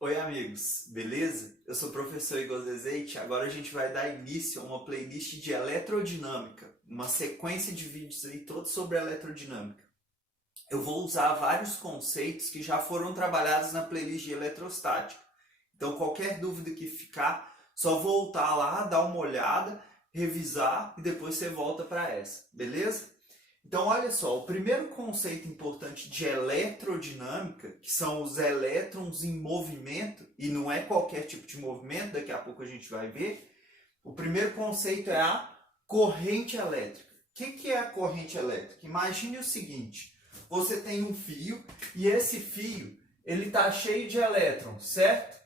Oi amigos, beleza? Eu sou o professor Igor Zezeit. Agora a gente vai dar início a uma playlist de eletrodinâmica, uma sequência de vídeos aí todos sobre eletrodinâmica. Eu vou usar vários conceitos que já foram trabalhados na playlist de eletrostática. Então qualquer dúvida que ficar, só voltar lá, dar uma olhada, revisar e depois você volta para essa, beleza? Então, olha só, o primeiro conceito importante de eletrodinâmica, que são os elétrons em movimento, e não é qualquer tipo de movimento, daqui a pouco a gente vai ver. O primeiro conceito é a corrente elétrica. O que é a corrente elétrica? Imagine o seguinte, você tem um fio, e esse fio ele está cheio de elétrons, certo?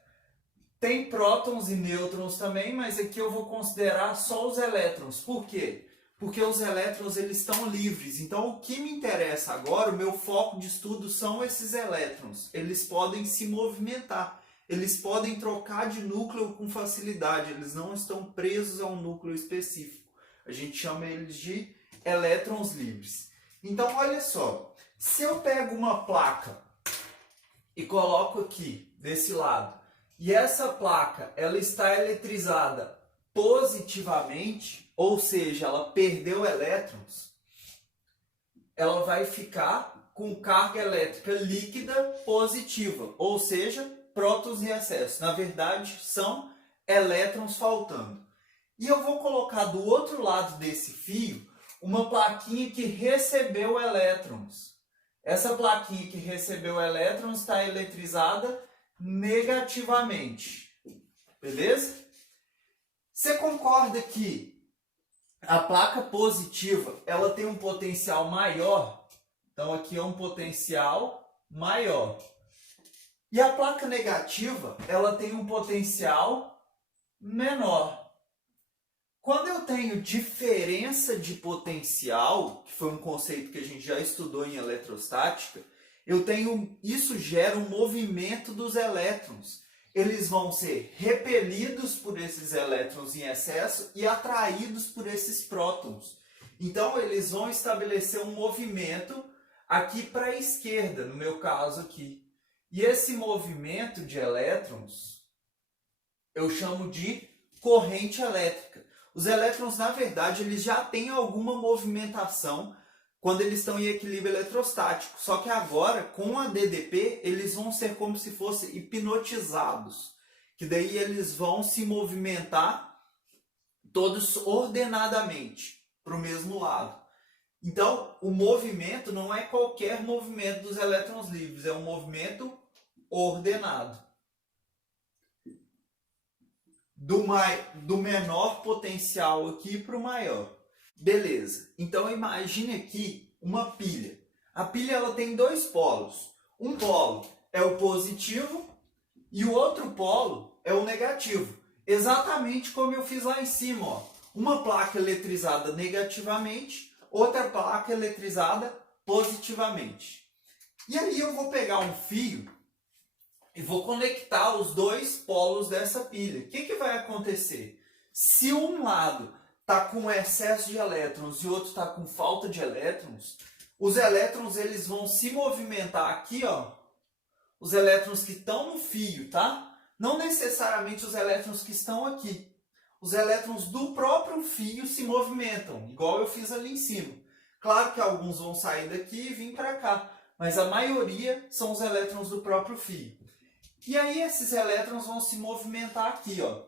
Tem prótons e nêutrons também, mas aqui eu vou considerar só os elétrons. Por quê? Porque os elétrons eles estão livres. Então, o que me interessa agora, o meu foco de estudo são esses elétrons. Eles podem se movimentar, eles podem trocar de núcleo com facilidade, eles não estão presos a um núcleo específico. A gente chama eles de elétrons livres. Então, olha só, se eu pego uma placa e coloco aqui, desse lado, e essa placa ela está eletrizada positivamente, ou seja, ela perdeu elétrons, ela vai ficar com carga elétrica líquida positiva, ou seja, prótons em excesso. Na verdade, são elétrons faltando. E eu vou colocar do outro lado desse fio uma plaquinha que recebeu elétrons. Essa plaquinha que recebeu elétrons está eletrizada negativamente. Beleza? Você concorda que a placa positiva ela tem um potencial maior? Então aqui é um potencial maior. E a placa negativa ela tem um potencial menor. Quando eu tenho diferença de potencial, que foi um conceito que a gente já estudou em eletrostática, isso gera um movimento dos elétrons. Eles vão ser repelidos por esses elétrons em excesso e atraídos por esses prótons. Então, eles vão estabelecer um movimento aqui para a esquerda, no meu caso aqui. E esse movimento de elétrons eu chamo de corrente elétrica. Os elétrons, na verdade, eles já têm alguma movimentação quando eles estão em equilíbrio eletrostático. Só que agora, com a DDP, eles vão ser como se fossem hipnotizados. Que daí eles vão se movimentar todos ordenadamente para o mesmo lado. Então, o movimento não é qualquer movimento dos elétrons livres, é um movimento ordenado. Do menor potencial aqui para o maior. Beleza, então imagine aqui uma pilha. A pilha ela tem dois polos. Um polo é o positivo e o outro polo é o negativo. Exatamente como eu fiz lá em cima. Ó. Uma placa eletrizada negativamente, outra placa eletrizada positivamente. E aí eu vou pegar um fio e vou conectar os dois polos dessa pilha. O que vai acontecer? Se um lado está com excesso de elétrons e o outro está com falta de elétrons, os elétrons eles vão se movimentar aqui, ó, os elétrons que estão no fio, tá? Não necessariamente os elétrons que estão aqui. Os elétrons do próprio fio se movimentam, igual eu fiz ali em cima. Claro que alguns vão sair daqui e vir para cá, mas a maioria são os elétrons do próprio fio. E aí esses elétrons vão se movimentar aqui, ó.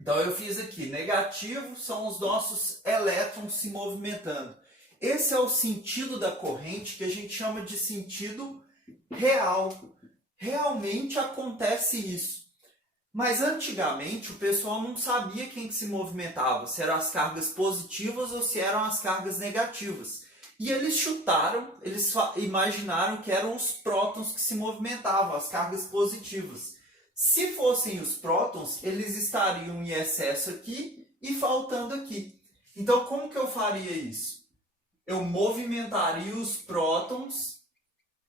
Então eu fiz aqui, negativo são os nossos elétrons se movimentando. Esse é o sentido da corrente que a gente chama de sentido real. Realmente acontece isso. Mas antigamente o pessoal não sabia quem que se movimentava, se eram as cargas positivas ou se eram as cargas negativas. E eles chutaram, eles imaginaram que eram os prótons que se movimentavam, as cargas positivas. Se fossem os prótons, eles estariam em excesso aqui e faltando aqui. Então, como que eu faria isso? Eu movimentaria os prótons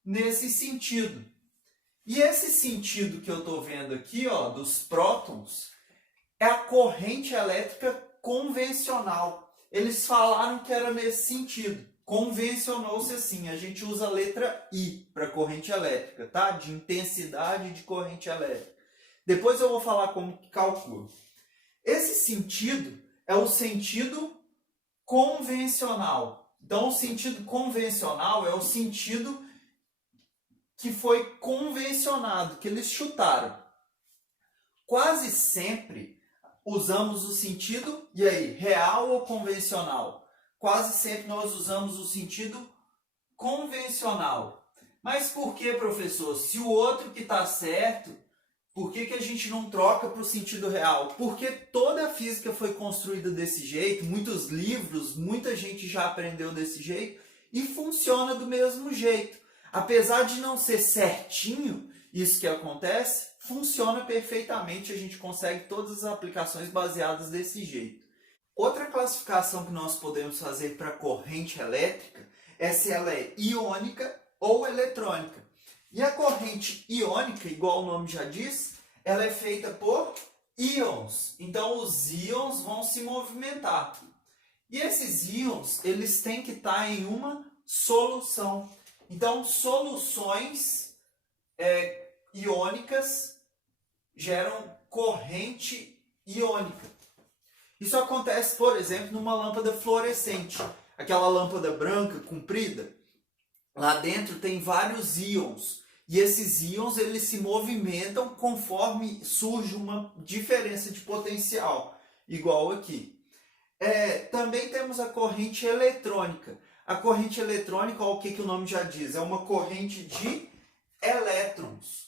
nesse sentido. E esse sentido que eu estou vendo aqui, ó, dos prótons, é a corrente elétrica convencional. Eles falaram que era nesse sentido. convencionou-se assim, a gente usa a letra I para corrente elétrica, tá? De intensidade de corrente elétrica. Depois eu vou falar como que calcula. Esse sentido é o sentido convencional. Então, o sentido convencional é o sentido que foi convencionado, que eles chutaram. Quase sempre usamos o sentido, e aí, real ou convencional? Quase sempre nós usamos o sentido convencional. Mas por que, professor? Se o outro que está certo, por que a gente não troca para o sentido real? Porque toda a física foi construída desse jeito, muitos livros, muita gente já aprendeu desse jeito e funciona do mesmo jeito. Apesar de não ser certinho isso que acontece, funciona perfeitamente, a gente consegue todas as aplicações baseadas desse jeito. Outra classificação que nós podemos fazer para corrente elétrica é se ela é iônica ou eletrônica. E a corrente iônica, igual o nome já diz, ela é feita por íons. Então, os íons vão se movimentar. E esses íons, eles têm que estar em uma solução. Então, soluções iônicas geram corrente iônica. Isso acontece, por exemplo, numa lâmpada fluorescente. Aquela lâmpada branca, comprida. Lá dentro tem vários íons. E esses íons eles se movimentam conforme surge uma diferença de potencial. Igual aqui. Também temos a corrente eletrônica. A corrente eletrônica, o que o nome já diz? É uma corrente de elétrons.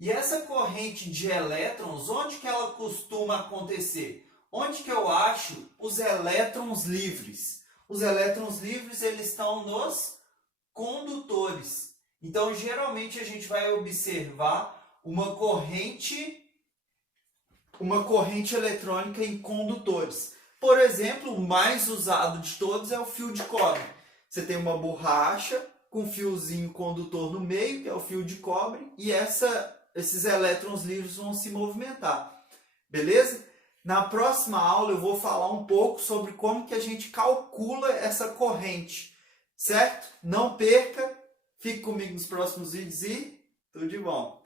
E essa corrente de elétrons, onde que ela costuma acontecer? Onde que eu acho os elétrons livres? Os elétrons livres eles estão nos condutores. Então, geralmente, a gente vai observar uma corrente eletrônica em condutores. Por exemplo, o mais usado de todos é o fio de cobre. Você tem uma borracha com um fiozinho condutor no meio, que é o fio de cobre, e esses elétrons livres vão se movimentar. Beleza? Na próxima aula eu vou falar um pouco sobre como que a gente calcula essa corrente. Certo? Não perca, fique comigo nos próximos vídeos e tudo de bom!